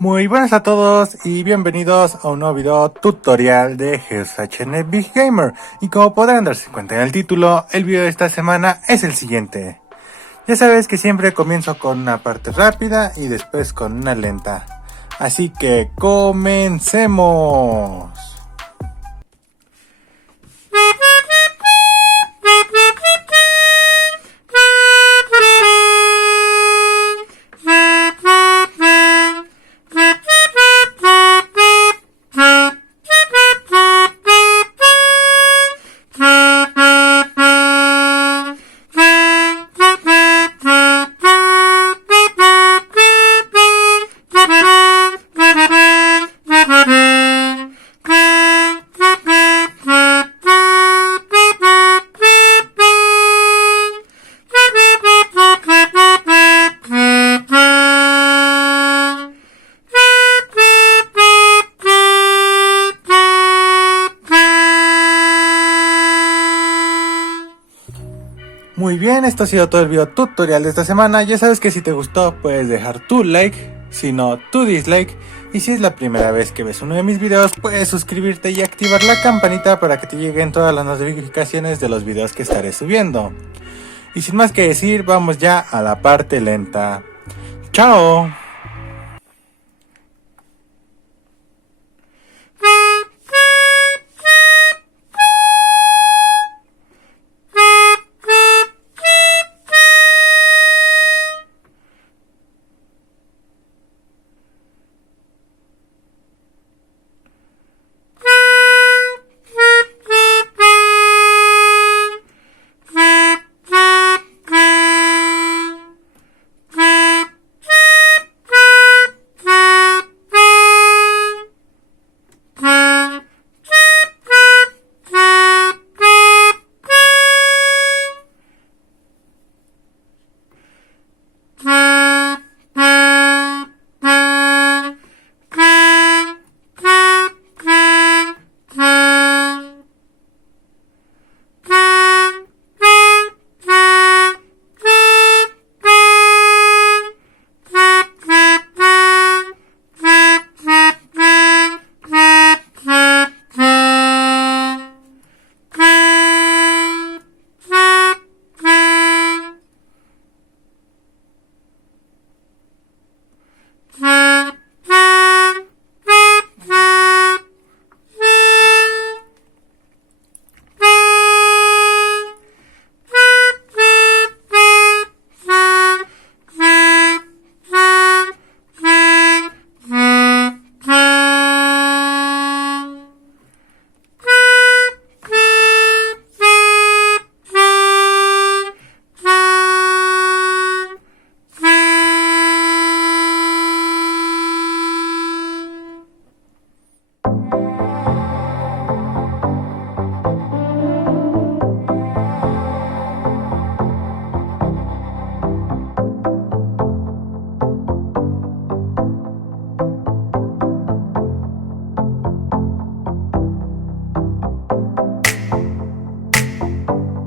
Muy buenas a todos y bienvenidos a un nuevo video tutorial de GeoSHN Big Gamer. Y como podrán darse cuenta en el título, el video de esta semana es el siguiente. Ya sabes que siempre comienzo con una parte rápida y después con una lenta. Así que comencemos. Muy bien, esto ha sido todo el video tutorial de esta semana. Ya sabes que si te gustó puedes dejar tu like, si no tu dislike. Y si es la primera vez que ves uno de mis videos, puedes suscribirte y activar la campanita para que te lleguen todas las notificaciones de los videos que estaré subiendo. Y sin más que decir, vamos ya a la parte lenta. ¡Chao!